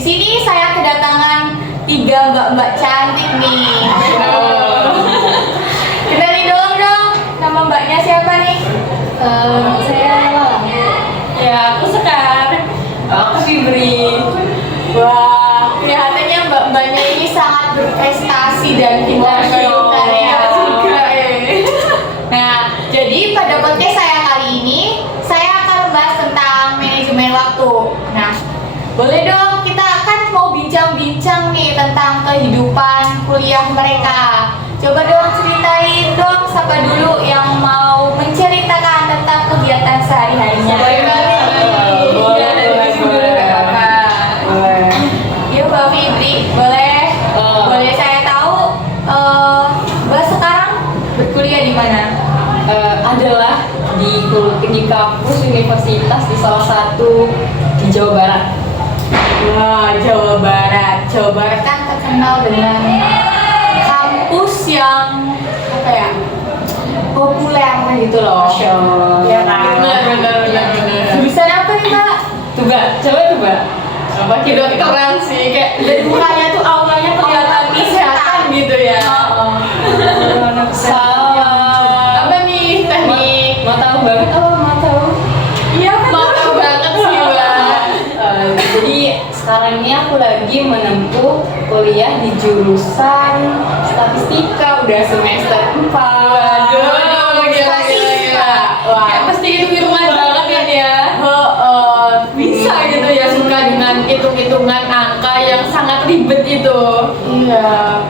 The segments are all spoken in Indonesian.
Di sini saya kedatangan 3 mbak-mbak cantik nih. Kenalin dong, nama mbaknya siapa nih? Saya Lala. Ya, aku Sekar. Aku Fibri. Wah, kelihatannya mbak-mbaknya ini sangat berprestasi dan pintar-pintar ya. Nah, jadi pada podcast saya kali ini, saya akan membahas tentang manajemen waktu. Nah, boleh dong, kita akan mau bincang-bincang nih tentang kehidupan kuliah mereka. Coba dong ceritain dong, siapa dulu yang mau menceritakan tentang kegiatan sehari-harinya. Yuk Mbak Fibri, boleh? Boleh saya tahu Mbak sekarang berkuliah di mana? Adalah di kampus universitas di salah satu di Jawa Barat. Wah, Jawa Barat. Jawa Barat kan terkenal dengan kampus yang apa ya? Populer gitu loh. Masya Allah. Ya kan? Benar. Jurusan apa nih, Mbak? Coba. Apa Kedokteran sih, kayak dari mukanya tuh auranya kelihatan kesehatan gitu ya. Salah. Apa nih teknik? Mau tahu banget? Mau tahu. Iya, mau tahu banget sih, Mbak. Jadi sekarang ini aku lagi menempuh kuliah di jurusan statistika, udah semester 4. Waduh, gila. Wah. Kayak pasti hitung-hitungan banget ya dia. Bisa gitu ya, suka dengan hitung-hitungan angka yang sangat ribet itu. Iya.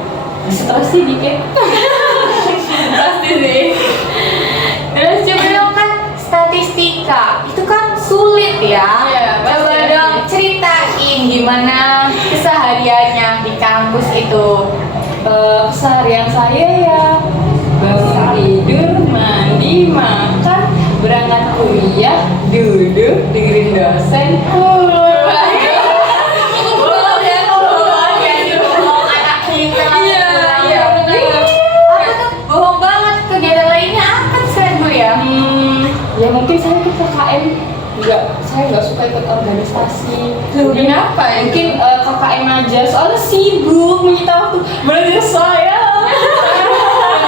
Stres sih dikit. Pasti sih. Terus coba dong kan statistika itu kan sulit ya. Iya, Coba pasti. dong ceritain gimana kesehariannya di kampus itu. Keseharian saya ya bangun tidur, mandi, makan, berangkat kuliah, duduk, dengerin dosen, pulang. Bohong banget, kegiatan lainnya apa sih Bu ya? Ya mungkin saya ikut KKN saya nggak suka ikut organisasi. Kenapa ya? Mungkin KKN aja, soalnya sibuk menyita waktu belajar saya.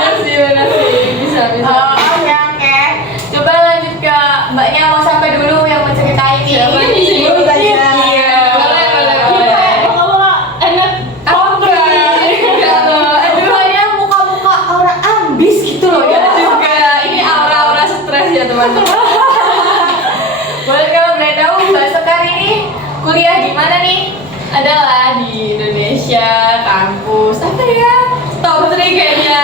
Benar sih, bisa. Oke. Coba lanjut ke mbaknya, mau sampai dulu yang mau ceritain nih. Siapa nih? Sebut aja. Iya. Boleh. Enak. Aduh, muka-muka orang ambis gitu loh ya juga. Ini aura-aura stres ya teman-teman. Boleh kalau boleh tahu Mbak Sekar ini kuliah di mana nih? Adalah di Indonesia, kampus apa ya? Top 3 kayaknya.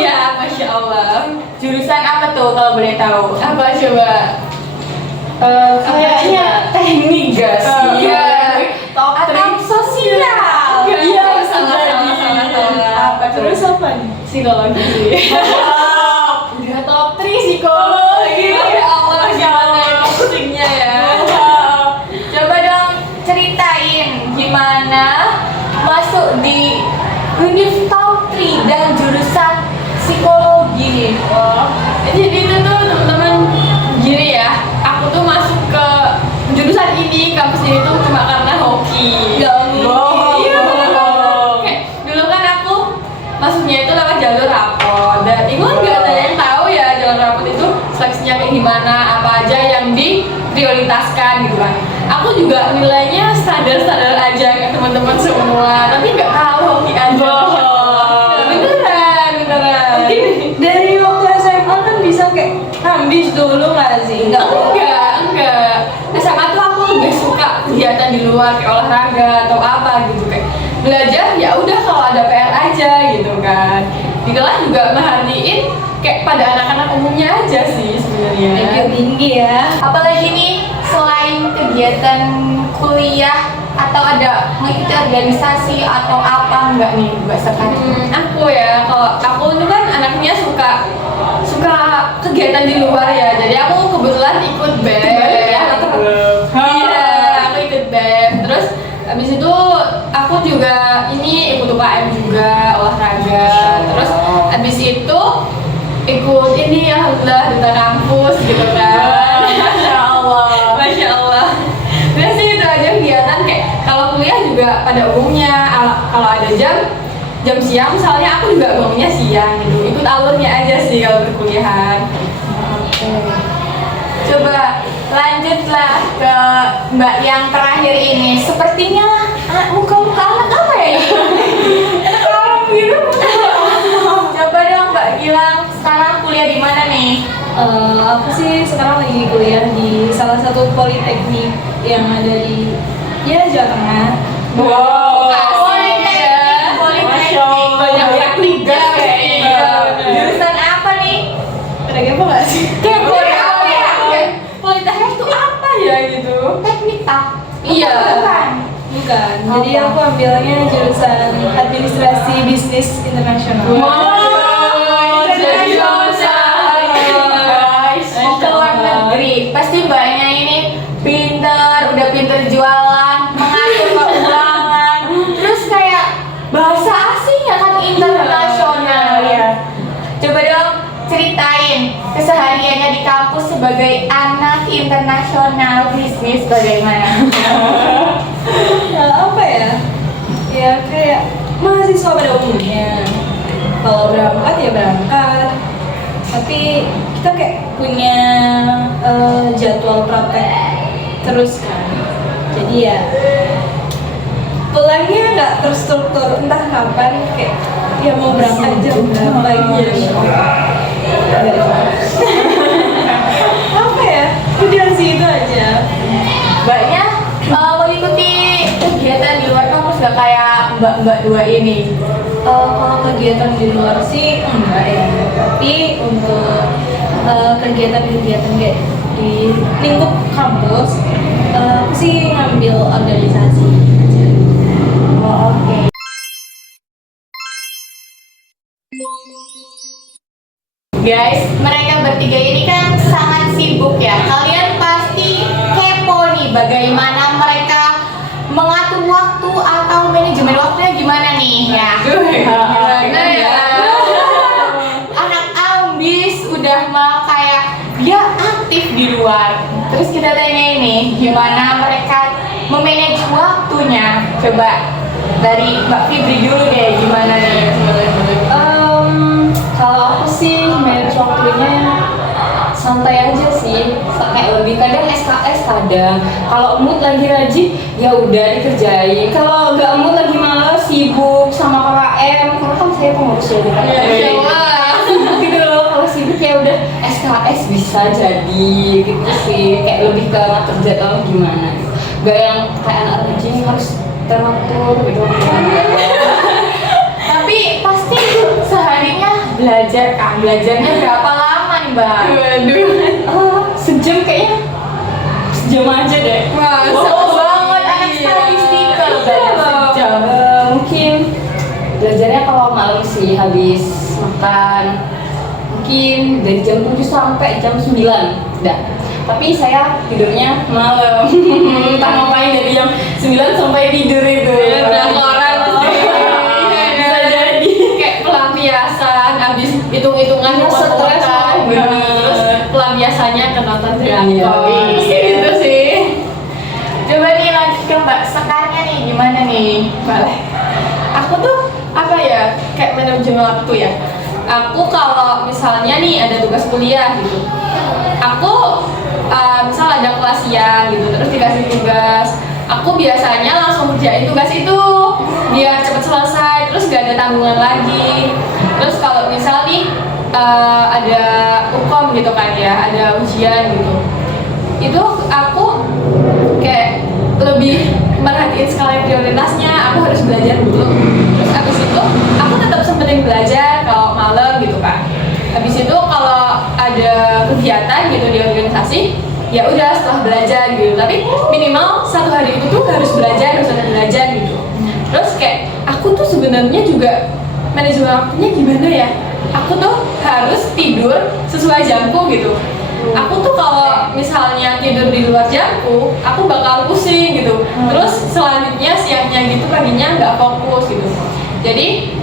Iya, Masya Allah. Jurusan apa tuh kalau boleh tahu? Apa coba? Kayaknya teknik gak sih? Iya. Top Atau sosial? Iya, sama. Apa Terus apa nih? Psikologi sih. Udah top 3 psikologi. Ya Allah, gimana pusingnya ya. Coba dong ceritain gimana masuk di Univ Top 3 dan jurusan psikologi nih. Jadi itu tuh teman-teman gini ya, aku tuh masuk ke jurusan ini, kampus ini tuh cuma karena hoki. Iya. Kayak dulu kan aku masuknya itu lewat jalur rapot dan itu nggak ada yang tahu ya jalur rapot itu seleksinya kayak gimana, apa aja yang diprioritaskan gitu kan. Aku juga nilainya standar-standar aja kayak teman-teman semua, tapi nggak tahu hoki aja. Beneran. Dari waktu SMA kan bisa kayak ambis dulu nggak sih? Enggak. SMA tuh aku lebih suka kegiatan di luar kayak olahraga atau apa gitu, kayak belajar ya udah kalau ada PR aja gitu kan. Di kelas juga merhatiin kayak pada anak-anak umumnya aja sih sebenarnya. Tinggi ya. Apalagi nih selain kegiatan kuliah atau ada mengikuti organisasi atau apa enggak nih Mbak Sekar? Aku ya, kalau aku itu kan anaknya suka kegiatan di luar ya. Jadi aku kebetulan ikut BEM. Iya, aku ikut BEM. Terus habis itu aku juga ini ikut UKM juga, olahraga. Terus habis itu ikut ini alhamdulillah duta kampus gitu kan. Masya Allah. juga pada umumnya kalau ada jam siang misalnya aku juga bangunnya siang gitu, ikut alurnya aja sih kalau perkuliahan. Coba lanjutlah ke Mbak yang terakhir ini. Sepertinya muka-muka anak apa ya ini? Kalau gitu. Coba dong Mbak Gilang, sekarang kuliah di mana nih? Aku sih sekarang lagi kuliah di salah satu politeknik yang ada di Jawa Tengah. Wow. Politeknik. Masya Allah, banyak tugas kayaknya. Jurusan apa nih? Ada apa nggak sih? Kepo ya. Politeknik itu apa ya gitu? Teknik tak? Iya. Bukan. Bukan. Jadi Apa? aku ambilnya jurusan administrasi bisnis internasional. Wow, jadi jurusan. Guys, mau ke luar negeri. Pasti mbaknya ini pinter, udah pinter jualan, mengatur keuangan. Terus kayak bahasa asingnya kan internasional ya. Coba dong ceritain kesehariannya di kampus sebagai anak internasional bisnis bagaimana? Apa ya? Ya kayak mahasiswa pada umumnya. Kalau berangkat ya berangkat. Tapi kita kayak punya jadwal praktek terus kan. Jadi ya pulangnya nggak terstruktur, entah kapan kayak ya mau berangkat jam berapa gitu. Apa ya? Udah sih itu aja. Mbaknya mengikuti kegiatan di luar kampus gak kayak mbak-mbak dua ini? Kalau kegiatan di luar sih enggak ya, tapi untuk kegiatan-kegiatan kayak di lingkup kampus, aku sih ngambil organisasi aja. Oh, oke. Guys, mereka bertiga ini kan sangat sibuk ya. Kalian pasti kepo nih bagaimana mereka mengatur waktu atau manajemen waktunya gimana nih ya. Gimana ya? Anak ambis udah mah kayak dia aktif di luar. Terus kita tanya ini gimana mereka memanage waktunya. Coba dari Mbak Fibri dulu deh, gimana nih? Kalau aku sih manage waktunya santai aja sih, kayak lebih kadang SKS kadang. Kalau mood lagi rajin ya udah dikerjain. Kalau nggak mood lagi malas sibuk sama KKM, karena kan saya pengurus ya di KKM. Sibuk gitu loh. Kalau sibuk ya udah SKS bisa jadi gitu sih. Kayak lebih ke ngatur jadwal gimana. Gak yang kayak anak rajin harus teratur gitu. Tapi pasti seharinya belajar kan? Belajarnya berapa lama nih Mbak? Sejam kayaknya, sejam aja deh. Seru banget anak statistikal belajar sejam. Mungkin belajarnya kalau malam sih habis makan, mungkin dari jam 7 sampai jam 9 dah. Tapi saya tidurnya malam. Entah ngapain dari jam 9 sampai tidur itu. Bisa jadi Kayak pelampiasan, abis hitung-hitungan Ya, stres, terus pelampiasannya ke nonton drakor. Iya. Gitu sih. Coba nih lanjut ke Mbak Sekarnya nih, gimana nih? Boleh. Aku tuh apa ya, kayak manajemen waktu ya. Aku kalau misalnya nih ada tugas kuliah gitu, aku misal ada kelas siang gitu, terus dikasih tugas, aku biasanya langsung kerjain tugas itu biar cepet selesai, terus gak ada tanggungan lagi. Terus kalau misal nih ada UKOM gitu kan ya, ada ujian gitu, itu aku kayak lebih merhatiin skala prioritasnya. Aku harus belajar dulu, terus abis itu aku tetap sempetin belajar kalau malam gitu kan. Habis itu kalau ada kegiatan gitu di organisasi, ya udah setelah belajar gitu. Tapi minimal satu hari itu tuh harus belajar gitu. Terus kayak aku tuh sebenarnya juga manajemen waktunya gimana ya? Aku tuh harus tidur sesuai jamku gitu. Aku tuh kalau misalnya tidur di luar jamku, aku bakal pusing gitu. Terus selanjutnya siangnya gitu, paginya nggak fokus gitu. Jadi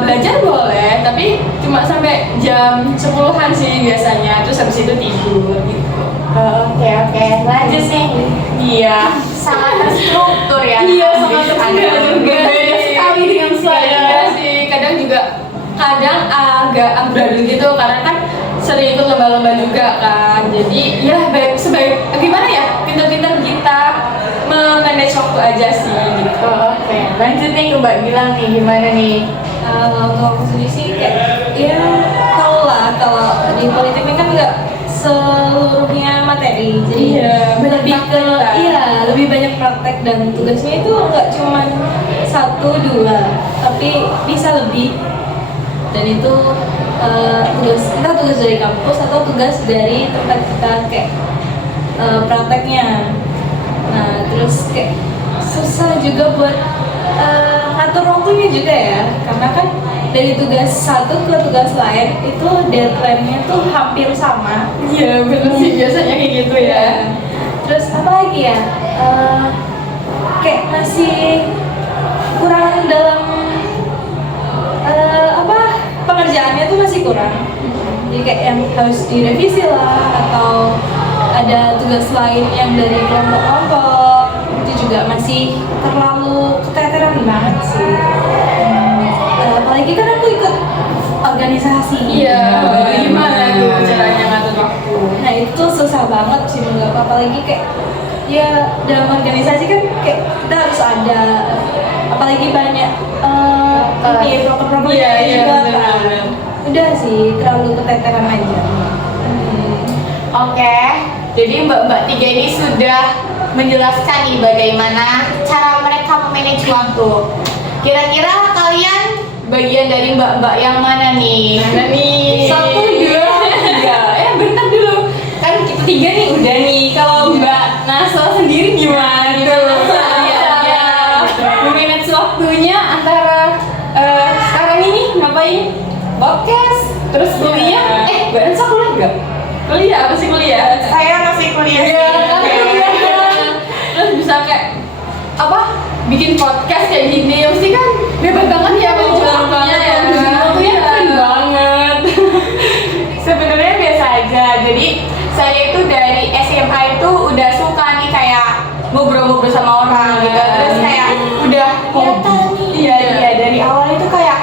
belajar boleh, tapi cuma sampai jam 10-an sih biasanya. Terus habis itu tidur gitu. Oke, lanjut nih. Iya, sangat terstruktur ya. Iya, sangat terstruktur. Beda sekali dengan saya. Iya sih, kadang agak amburadul gitu karena kan sering ikut lomba-lomba juga kan. Jadi ya sebaik gimana ya, pintar-pintar kita memanage waktu aja sih gitu. Oke, lanjut nih ke Mbak Gilang nih, gimana nih? Untuk aku sendiri sih kayak ya tau lah kalau di politik ini kan nggak seluruhnya materi, jadi Iya, banyak lebih ke praktek kan? iya lebih banyak praktek dan tugasnya itu nggak cuma 1-2 tapi bisa lebih, dan itu tugas dari kampus atau tugas dari tempat kita kayak prakteknya. Nah terus kayak susah juga buat ngatur waktunya juga ya, karena kan dari tugas satu ke tugas lain itu deadline-nya tuh hampir sama. Iya bener sih, biasanya kayak gitu ya. Terus apa lagi ya? Kayak masih kurang dalam pengerjaannya tuh masih kurang. Jadi kayak yang harus direvisi lah, atau ada tugas lain yang dari kelompok-kelompok itu juga masih terlalu keteteran banget sih. Apalagi kan aku ikut organisasi. Iya, gimana tuh caranya ngatur waktu? Nah itu susah banget sih menurut aku, apalagi kayak ya dalam organisasi kan kayak kita harus ada, apalagi banyak ini proker-proker Iya, iya, juga bener, kan. bener. Udah sih terlalu keteteran aja. Oke, jadi mbak-mbak tiga ini sudah menjelaskan nih bagaimana cara mereka memanage waktu. Kira-kira kalian bagian dari mbak-mbak yang mana nih? Mana nih? 1, 2, 3. Bentar dulu. Kan kita 3 nih udah nih. Kalau Mbak Naswa sendiri gimana? Memanage waktunya antara sekarang ini ngapain? Podcast, terus kuliah. Mbak Naswa kuliah enggak? Kuliah, apa sih kuliah? Saya masih kuliah. Iya, kan Oke. kuliah. Terus bisa kayak apa? Bikin podcast kayak gini, mesti kan bebas banget ya manajemen waktunya ya. Waktunya keren banget. Sebenarnya biasa aja. Jadi saya itu dari SMA itu udah suka nih kayak ngobrol-ngobrol sama orang gitu. Terus kayak udah kelihatan nih. Iya, dari awal itu kayak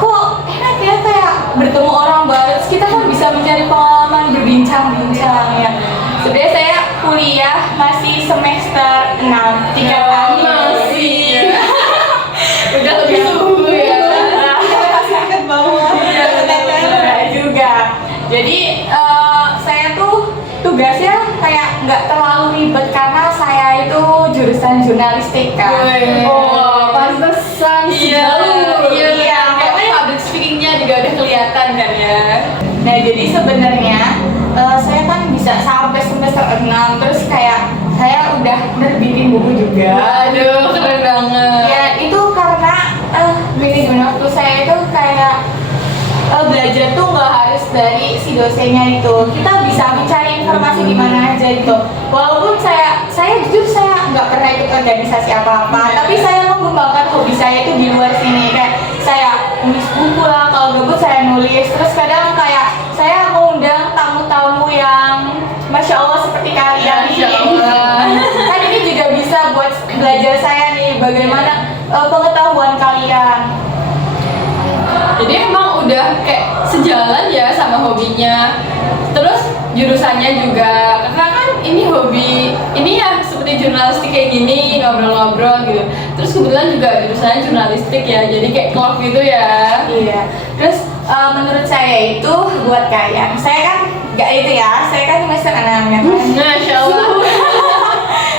kok enak ya kayak bertemu orang baru. Terus kita kan bisa mencari pengalaman berbincang-bincang ya. Sebenarnya saya kuliah masih semester 6, 3 tahun masih. Udah lebih subuh ya. Masih deket banget. Enggak juga. Jadi saya tuh tugasnya kayak nggak terlalu ribet karena saya itu jurusan jurnalistik kan. Oh, Pantesan Iya, sejauh. iya. Karena public speakingnya juga udah kelihatan kan ya. Nah jadi sebenarnya saya kan bisa sampai semester 6 terus kayak saya udah nerbitin buku juga. Aduh, keren banget. Ya itu karena manajemen waktu saya itu kayak belajar tuh nggak harus dari si dosennya itu, kita bisa mencari informasi di mana aja gitu. Walaupun saya jujur saya nggak pernah ikut organisasi apa-apa, tapi saya mengembangkan hobi saya itu di luar sini. Kayak saya nulis buku lah, kalau gabut saya nulis. Terus kadang kayak saya mengundang tamu-tamu yang masya Allah seperti kalian Masya ini. Allah. Kan ini juga bisa buat belajar saya nih bagaimana pengetahuan kalian. Jadi emang udah kayak sejalan ya sama hobinya. Terus jurusannya juga, karena kan ini hobi, ini ya seperti jurnalistik kayak gini, ngobrol-ngobrol gitu. Terus kebetulan juga jurusannya jurnalistik ya, jadi kayak klop gitu ya. Iya. Terus menurut saya itu buat kalian, saya kan nggak itu ya, saya kan semester 6 ya kan. Masya Allah.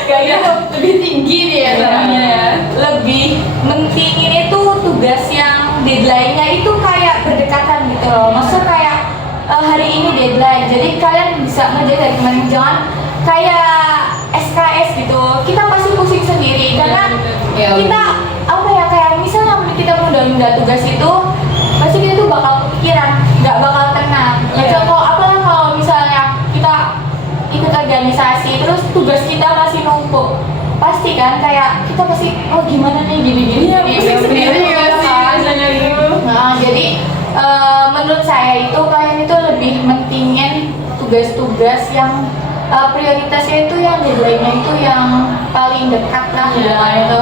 Gak Ya, gitu. lebih tinggi nih ya namanya ya. Lebih mentingin itu tugas yang deadline-nya itu kayak berdekatan gitu loh. Maksudnya kayak hari ini deadline, jadi kalian bisa ngerjain dari kemarin, jangan kayak SKS gitu. Kita pasti pusing sendiri karena Ya, kita apa ya, kayak misalnya kita menunda tugas itu pasti kita tuh bakal kepikiran, nggak bakal tenang. Ya contoh apalagi kalau misalnya kita ikut organisasi terus tugas kita masih numpuk, pasti kan kayak kita pasti gimana nih gini-gini. Iya, pusing sendiri ya sih biasanya gitu. Nah, jadi menurut saya itu kalian itu lebih mentingin tugas-tugas yang prioritasnya itu yang deadline-nya itu yang paling dekat lah dengan itu.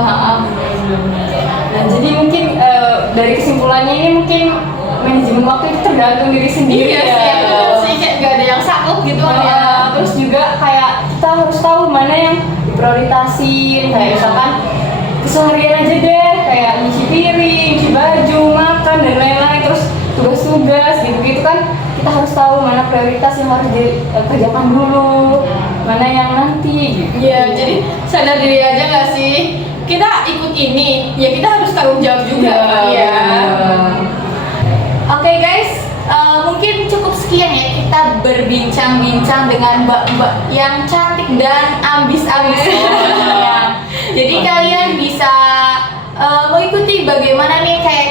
Nah, jadi mungkin dari kesimpulannya ini mungkin manajemen waktu itu tergantung diri sendiri Iya ya. sih, betul sih, kayak gak ada yang saklek gitu kan ya. Terus juga kayak kita harus tahu mana yang diprioritasin, kayak misalkan keseharian aja deh, kayak nyuci piring, nyuci baju, makan dan lain-lain. Terus tugas-tugas gitu-gitu kan kita harus tahu mana prioritas yang harus dikerjakan dulu, mana yang nanti gitu. Iya, jadi sadar diri aja gak sih? Kita ikut ini, ya kita harus tanggung jawab juga. Iya. Oke guys, mungkin cukup sekian ya kita berbincang-bincang dengan mbak-mbak yang cantik dan ambis-ambis. Jadi kalian bisa mengikuti bagaimana nih kayak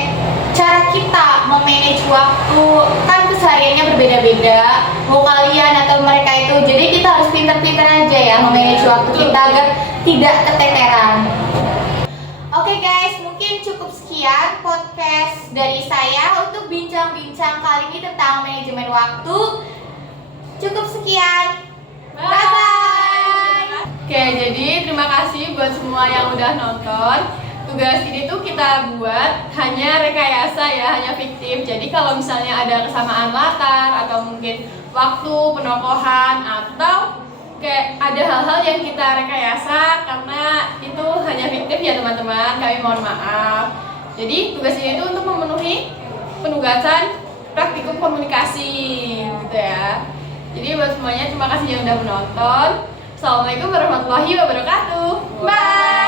cara kita memanage waktu, kan kesehariannya berbeda-beda, mau kalian atau mereka itu. Jadi kita harus pintar-pintar aja ya memanage waktu kita agar tidak keteteran. Oke guys, mungkin cukup sekian podcast dari saya untuk bincang-bincang kali ini tentang manajemen waktu. Cukup sekian. Bye-bye. Oke, jadi terima kasih buat semua yang udah nonton. Tugas ini tuh kita buat hanya rekayasa ya, hanya fiktif. Jadi kalau misalnya ada kesamaan latar atau mungkin waktu penokohan atau kayak ada hal-hal yang kita rekayasa karena itu hanya fiktif ya teman-teman, kami mohon maaf. Jadi tugas ini tuh untuk memenuhi penugasan praktikum komunikasi gitu ya. Jadi buat semuanya terima kasih yang udah menonton. Assalamualaikum warahmatullahi wabarakatuh. Bye.